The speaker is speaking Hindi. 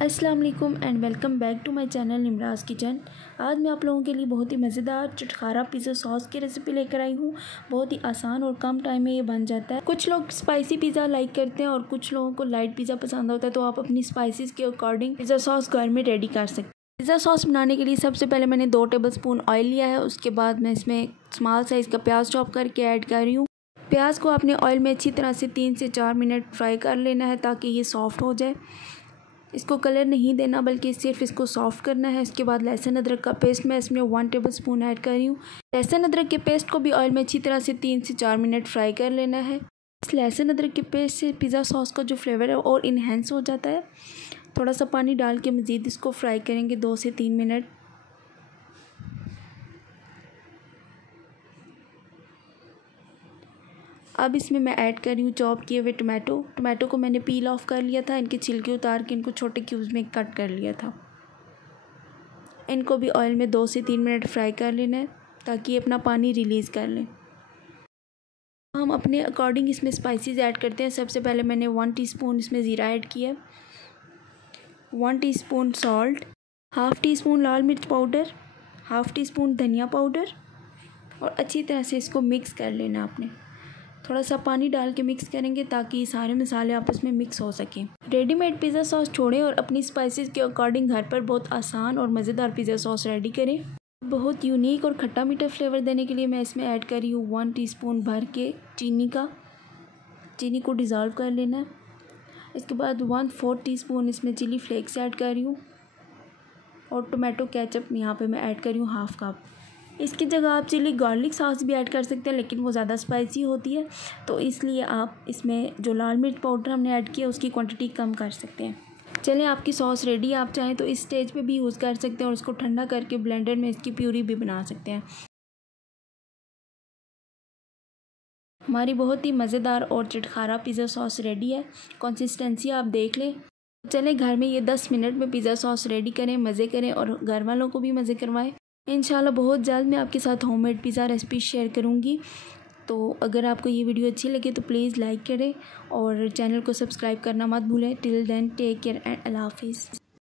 अस्सलाम वालेकुम and welcome back to my channel Nimra's kitchen. आज मैं आप लोगों के लिए बहुत ही मज़ेदार चटखारा पिज़्ज़ा सॉस की रेसिपी लेकर आई हूँ। बहुत ही आसान और कम टाइम में ये बन जाता है। कुछ लोग स्पाइसी पिज़्ज़ा लाइक करते हैं और कुछ लोगों को लाइट पिज़्ज़ा पसंद होता है, तो आप अपनी स्पाइसेस के अकॉर्डिंग पिज़्ज़ा सॉस घर में रेडी कर सकते हैं। पिज़्ज़ा सॉस बनाने के लिए सबसे पहले मैंने 2 टेबलस्पून ऑयल लिया है। उसके बाद मैं इसमें स्मॉल साइज़ का प्याज चॉप करके ऐड कर रही हूँ। प्याज को आपने ऑयल में अच्छी तरह से 3 से 4 मिनट फ्राई कर लेना है ताकि ये सॉफ्ट हो जाए। इसको कलर नहीं देना बल्कि सिर्फ इसको सॉफ्ट करना है। इसके बाद लहसुन अदरक का पेस्ट मैं इसमें 1 टेबलस्पून ऐड कर रही हूँ। लहसुन अदरक के पेस्ट को भी ऑयल में अच्छी तरह से 3 से 4 मिनट फ्राई कर लेना है। इस लहसुन अदरक के पेस्ट से पिज़्ज़ा सॉस का जो फ्लेवर है और इन्हेंस हो जाता है। थोड़ा सा पानी डाल के मज़ीद इसको फ्राई करेंगे 2 से 3 मिनट। अब इसमें मैं ऐड कर रही हूँ चॉप किए हुए टमाटो को मैंने पील ऑफ कर लिया था। इनके छिलके उतार के इनको छोटे क्यूब्स में कट कर लिया था। इनको भी ऑयल में 2 से 3 मिनट फ्राई कर लेना है ताकि ये अपना पानी रिलीज़ कर लें। हम अपने अकॉर्डिंग इसमें स्पाइसेस ऐड करते हैं। सबसे पहले मैंने 1 टीस्पून इसमें ज़ीरा ऐड किया, 1 teaspoon salt, half teaspoon लाल मिर्च पाउडर, हाफ़ टी स्पून धनिया पाउडर और अच्छी तरह से इसको मिक्स कर लेना। आपने थोड़ा सा पानी डाल के मिक्स करेंगे ताकि सारे मसाले आपस में मिक्स हो सकें। रेडीमेड पिज़्ज़ा सॉस छोड़ें और अपनी स्पाइसेस के अकॉर्डिंग घर पर बहुत आसान और मज़ेदार पिज़्ज़ा सॉस रेडी करें। बहुत यूनिक और खट्टा मीठा फ्लेवर देने के लिए मैं इसमें ऐड कर रही हूँ 1 टीस्पून भर के चीनी को डिज़ोल्व कर लेना है। इसके बाद 1/4 टीस्पून इसमें चिली फ्लेक्स ऐड कर रही हूँ और टोमेटो केचप यहाँ पे मैं ऐड कर रही हूँ 1/2 कप। इसकी जगह आप चिली गार्लिक सॉस भी ऐड कर सकते हैं, लेकिन वो ज़्यादा स्पाइसी होती है, तो इसलिए आप इसमें जो लाल मिर्च पाउडर हमने ऐड किया उसकी क्वांटिटी कम कर सकते हैं। चलें, आपकी सॉस रेडी है। आप चाहें तो इस स्टेज पे भी यूज़ कर सकते हैं और इसको ठंडा करके ब्लेंडर में इसकी प्यूरी भी बना सकते हैं। हमारी बहुत ही मज़ेदार और चटखारा पिज़्ज़ा सॉस रेडी है। कंसिस्टेंसी आप देख लें। चलें, घर में ये 10 मिनट में पिज़्ज़ा सॉस रेडी करें, मज़े करें और घर वालों को भी मज़े करवाएं। इंशाल्लाह बहुत जल्द मैं आपके साथ होममेड पिज़्ज़ा रेसिपी शेयर करूँगी। तो अगर आपको ये वीडियो अच्छी लगे तो प्लीज़ लाइक करें और चैनल को सब्सक्राइब करना मत भूलें। Till then take care and अल्लाह हाफिज़।